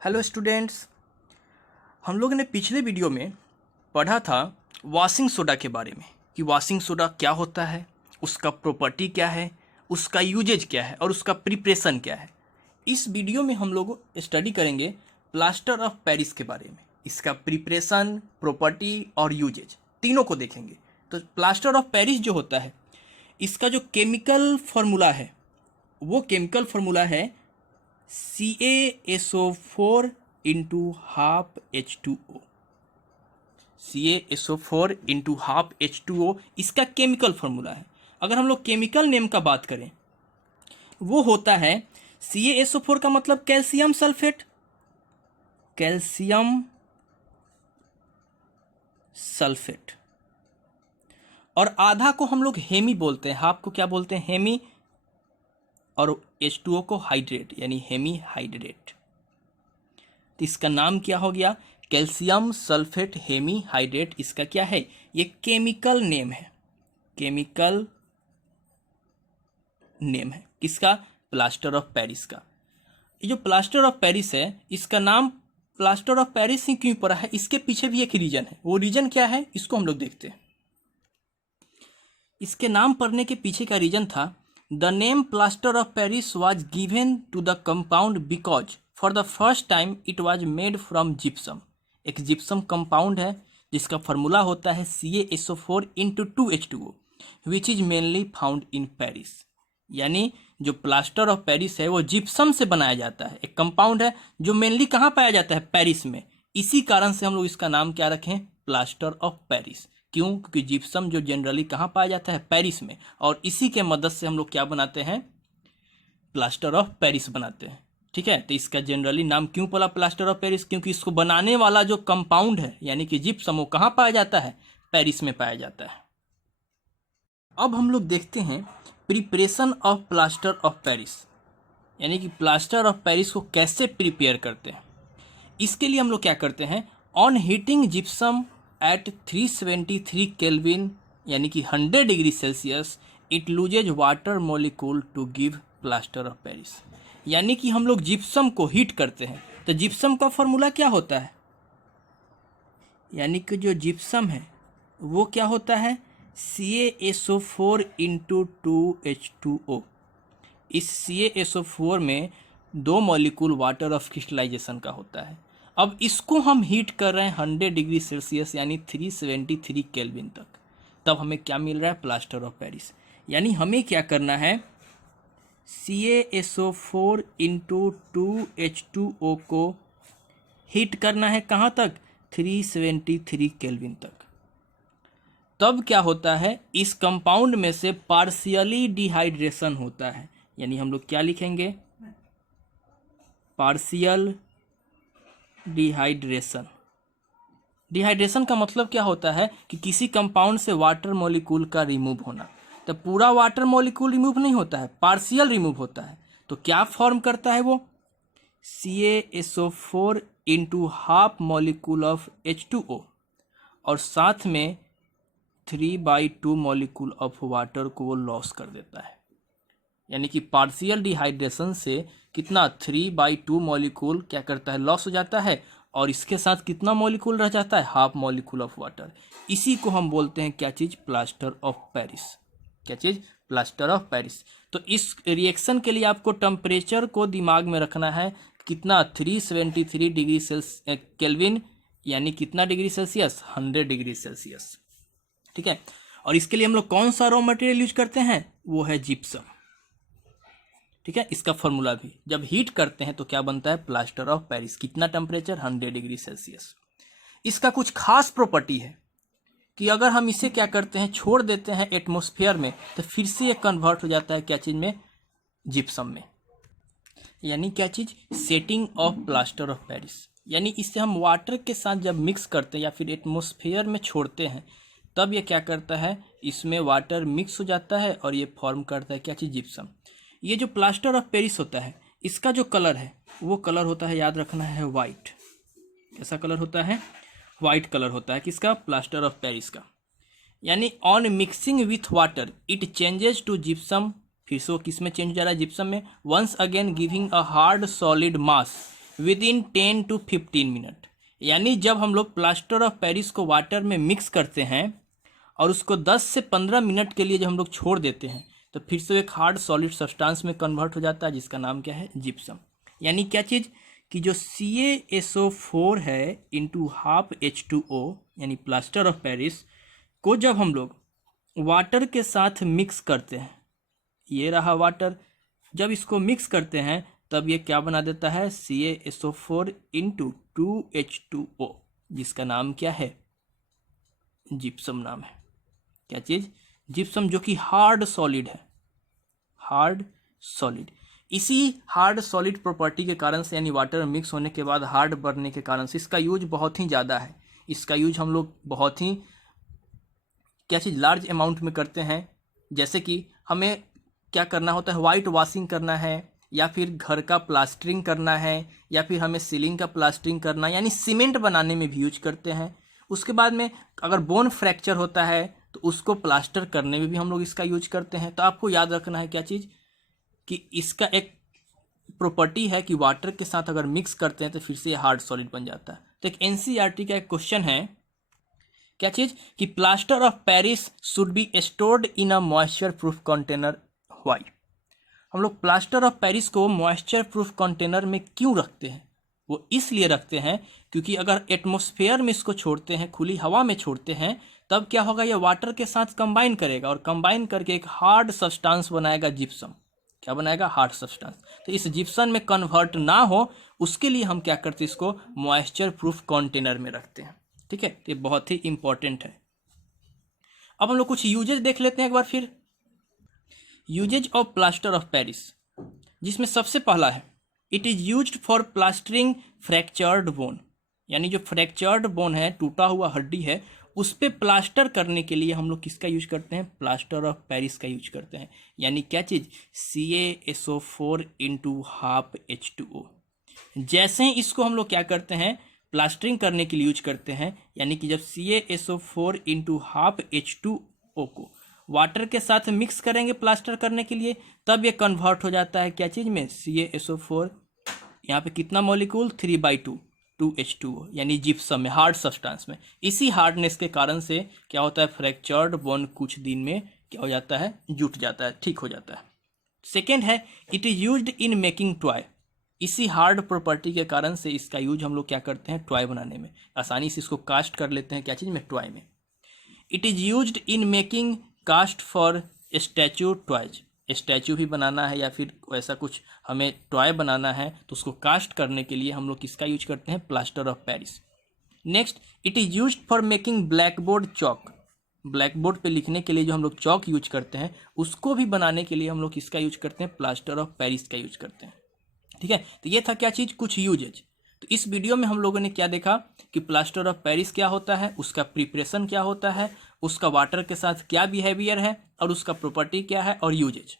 Hello students, हम लोगों ने पिछले वीडियो में पढ़ा था वॉशिंग सोडा के बारे में कि वॉशिंग सोडा क्या होता है, उसका प्रॉपर्टी क्या है, उसका यूजेज क्या है और उसका प्रिपरेशन क्या है। इस वीडियो में हम लोग स्टडी करेंगे प्लास्टर ऑफ पेरिस के बारे में, इसका प्रिपरेशन, प्रॉपर्टी और यूजेज तीनों को देखेंगे। तो प्लास्टर ऑफ पेरिस जो होता है, इसका जो केमिकल फार्मूला है वो केमिकल फार्मूला है CaSO4 into half H2O। CaSO4 into half H2O इसका केमिकल फार्मूला है। अगर हम लोग केमिकल नेम का बात करें, वो होता है CaSO4 का मतलब कैल्शियम सल्फेट, कैल्शियम सल्फेट, और आधा को हम लोग हेमी बोलते हैं, हाफ को क्या बोलते हैं, हेमी, और H2O को हाइड्रेट यानी हेमी हाइड्रेट। तो इसका नाम क्या हो गया, कैल्शियम सल्फेट हेमी हाइड्रेट। इसका क्या है, ये केमिकल नेम है, केमिकल नेम है किसका, प्लास्टर ऑफ पेरिस का। ये जो प्लास्टर ऑफ पेरिस है, इसका नाम प्लास्टर ऑफ पेरिस ही क्यों पड़ा है, इसके पीछे भी एक रीजन है। वो रीजन क्या है, इसको हम लोग देखते हैं। इसके नाम पड़ने के पीछे का रीजन था, the name plaster of Paris was given to the compound because for the first time it was made from gypsum. एक जिप्सम कंपाउंड है जिसका फार्मूला होता है CaSO4 into 2H2O which is mainly found in Paris. यानी जो plaster of Paris है वो gypsum से बनाया जाता है, एक कंपाउंड है जो मेनली कहाँ पाया जाता है, पेरिस में। इसी कारण से हम लोग इसका नाम क्या रखें, प्लास्टर ऑफ पेरिस। क्यों, क्योंकि जिप्सम जो जनरली कहाँ पाया जाता है, पेरिस में, और इसी के मदद से हम लोग क्या बनाते हैं, प्लास्टर ऑफ पेरिस बनाते हैं। ठीक है, तो इसका जनरली नाम क्यों पड़ा प्लास्टर ऑफ पेरिस, क्योंकि इसको बनाने वाला जो कंपाउंड है यानी कि जिप्सम वो कहाँ पाया जाता है, पेरिस में पाया जाता है। अब हम लोग देखते हैं preparation of plaster of Paris, यानी कि प्लास्टर ऑफ पेरिस को कैसे प्रिपेयर करते हैं। इसके लिए हम लोग क्या करते हैं, on heating gypsum at 373 kelvin यानी कि 100 degree Celsius it loses water molecule to give plaster of Paris. यानी कि हम लोग जिप्सम को हीट करते हैं, तो जिप्सम का फॉर्मूला क्या होता है, यानी कि जो जिप्सम है वो क्या होता है, CaSO4 इंटू 2H2O। इस CaSO4 में 2 मॉलिक्यूल वाटर ऑफ क्रिस्टलाइजेशन का होता है। अब इसको हम हीट कर रहे हैं 100 डिग्री सेल्सियस यानी 373 केल्विन तक, तब हमें क्या मिल रहा है, प्लास्टर ऑफ पेरिस। यानी हमें क्या करना है, CaSO4 इंटू 2H2O को हीट करना है कहाँ तक, 373 केल्विन तक। तब क्या होता है, इस कंपाउंड में से पार्शियली डिहाइड्रेशन होता है। यानी हम लोग क्या लिखेंगे, पार्शियल डिहाइड्रेशन। डिहाइड्रेशन का मतलब क्या होता है कि किसी कंपाउंड से वाटर मॉलिक्यूल का रिमूव होना। तो पूरा वाटर मॉलिक्यूल रिमूव नहीं होता है, पार्शियल रिमूव होता है। तो क्या फॉर्म करता है वो, CaSO4 into half molecule of H2O और साथ में 3/2 मॉलिक्यूल ऑफ वाटर को वो लॉस कर देता है। यानी कि पार्शियल डिहाइड्रेशन से कितना, 3/2 मॉलिक्यूल क्या करता है, लॉस हो जाता है, और इसके साथ कितना मॉलिक्यूल रह जाता है, हाफ मॉलिक्यूल ऑफ वाटर। इसी को हम बोलते हैं क्या चीज़, प्लास्टर ऑफ पेरिस। क्या चीज़, प्लास्टर ऑफ पेरिस। तो इस रिएक्शन के लिए आपको टेम्परेचर को दिमाग में रखना है, कितना, 373 डिग्री केल्विन यानी कितना डिग्री सेल्सियस, 100 डिग्री सेल्सियस। ठीक है, और इसके लिए हम लोग कौन सा रॉ मटेरियल यूज करते हैं, वो है जिप्सम। ठीक है, इसका फॉर्मूला भी जब हीट करते हैं तो क्या बनता है, प्लास्टर ऑफ पेरिस। कितना टेम्परेचर, 100 डिग्री सेल्सियस। इसका कुछ खास प्रॉपर्टी है कि अगर हम इसे क्या करते हैं, छोड़ देते हैं एटमॉस्फेयर में, तो फिर से ये कन्वर्ट हो जाता है क्या चीज़ में, जिप्सम में। यानी क्या चीज़, setting of plaster of Paris. यानी इसे हम वाटर के साथ जब मिक्स करते हैं या फिर एटमॉस्फेयर में छोड़ते हैं, तब ये क्या करता है, इसमें वाटर मिक्स हो जाता है और ये फॉर्म करता है क्या चीज़, जिप्सम। ये जो प्लास्टर ऑफ पेरिस होता है, इसका जो कलर है वो कलर होता है, याद रखना है, वाइट। कैसा कलर होता है, वाइट कलर होता है किसका, प्लास्टर ऑफ पेरिस का। यानी on mixing with water it changes to gypsum, फिर से वो किस में चेंज हो जा रहा है, जिप्सम में, once again giving a hard solid mass within 10 to 15 minute. यानी जब हम लोग प्लास्टर ऑफ पेरिस को वाटर में मिक्स करते हैं और उसको 10 से 15 मिनट के लिए जब हम लोग छोड़ देते हैं तो फिर से एक हार्ड सॉलिड सब्सटेंस में कन्वर्ट हो जाता है, जिसका नाम क्या है, जिप्सम। यानी क्या चीज़ कि जो CaSO4 है इंटू हाफ H2O यानी प्लास्टर ऑफ पेरिस को जब हम लोग वाटर के साथ मिक्स करते हैं, ये रहा वाटर, जब इसको मिक्स करते हैं तब ये क्या बना देता है, CaSO4 इंटू 2H2O, जिसका नाम क्या है, जिप्सम नाम है। क्या चीज़, जिप्सम, जो कि हार्ड सॉलिड है, हार्ड सॉलिड। इसी हार्ड सॉलिड प्रॉपर्टी के कारण से यानी वाटर मिक्स होने के बाद हार्ड बनने के कारण से इसका यूज बहुत ही ज़्यादा है। इसका यूज हम लोग बहुत ही क्या चीज़ लार्ज अमाउंट में करते हैं। जैसे कि हमें क्या करना होता है, वाइट वॉशिंग करना है, या फिर घर का प्लास्टरिंग करना है, या फिर हमें सीलिंग का प्लास्टरिंग करना, यानी सीमेंट बनाने में भी यूज करते हैं। उसके बाद में अगर बोन फ्रैक्चर होता है तो उसको प्लास्टर करने में भी हम लोग इसका यूज करते हैं। तो आपको याद रखना है क्या चीज़ कि इसका एक प्रॉपर्टी है कि वाटर के साथ अगर मिक्स करते हैं तो फिर से हार्ड सॉलिड बन जाता है। तो एक NCERT का एक क्वेश्चन है, क्या चीज़ कि plaster of Paris should be stored in a moisture proof container, why. हम लोग प्लास्टर ऑफ पेरिस को मॉइस्चर प्रूफ कंटेनर में क्यों रखते हैं, वो इसलिए रखते हैं क्योंकि अगर एटमॉस्फेयर में इसको छोड़ते हैं, खुली हवा में छोड़ते हैं, तब क्या होगा, ये वाटर के साथ कंबाइन करेगा और कंबाइन करके एक हार्ड सब्सटेंस बनाएगा, जिप्सम। क्या बनाएगा, हार्ड सब्सटेंस। तो इस जिप्सम में कन्वर्ट ना हो उसके लिए हम क्या करते हैं, इसको मॉइस्चर प्रूफ कंटेनर में रखते हैं। ठीक है, तो ये बहुत ही इंपॉर्टेंट है। अब हम लोग कुछ यूजेज देख लेते हैं एक बार फिर। Uses of plaster of Paris, जिसमें सबसे पहला है, it is used for plastering fractured bone. यानी जो फ्रैक्चर्ड बोन है, टूटा हुआ हड्डी है, उस पर प्लास्टर करने के लिए हम लोग किसका यूज करते हैं, प्लास्टर ऑफ पेरिस का यूज करते हैं। यानी क्या चीज़, CaSO4 इंटू हाफ H2O। जैसे ही इसको हम लोग क्या करते हैं, प्लास्टरिंग करने के लिए यूज करते हैं, यानी कि जब CaSO4 इंटू हाफ H2O को वाटर के साथ मिक्स करेंगे प्लास्टर करने के लिए, तब ये कन्वर्ट हो जाता है क्या चीज़ में, CaSO4, यहाँ पे कितना मॉलिक्यूल, 3/2 2H2O, यानी जिप्सम में, हार्ड सब्सटेंस में। इसी हार्डनेस के कारण से क्या होता है, फ्रैक्चर्ड बोन कुछ दिन में क्या हो जाता है, जुट जाता है, ठीक हो जाता है। सेकेंड है, it is used in making toy. इसी हार्ड प्रॉपर्टी के कारण से इसका यूज हम लोग क्या करते हैं, टॉय बनाने में, आसानी से इसको कास्ट कर लेते हैं, क्या चीज़ में, टॉय में। It is used in making cast for statue toys. Statue भी बनाना है या फिर वैसा कुछ हमें टॉय बनाना है तो उसको कास्ट करने के लिए हम लोग किसका यूज करते हैं, plaster of Paris. Next, it is used for making black board chalk. Black board पे लिखने के लिए जो हम लोग चॉक यूज करते हैं, उसको भी बनाने के लिए हम लोग किसका यूज करते हैं, प्लास्टर ऑफ पेरिस का यूज करते हैं। ठीक है, तो ये था क्या चीज़, कुछ यूजेज। तो इस वीडियो में हम लोगों ने क्या देखा कि प्लास्टर ऑफ पेरिस क्या होता है, उसका प्रिपरेशन क्या होता है, उसका वाटर के साथ क्या बिहेवियर है, और उसका प्रॉपर्टी क्या है, और यूजेज।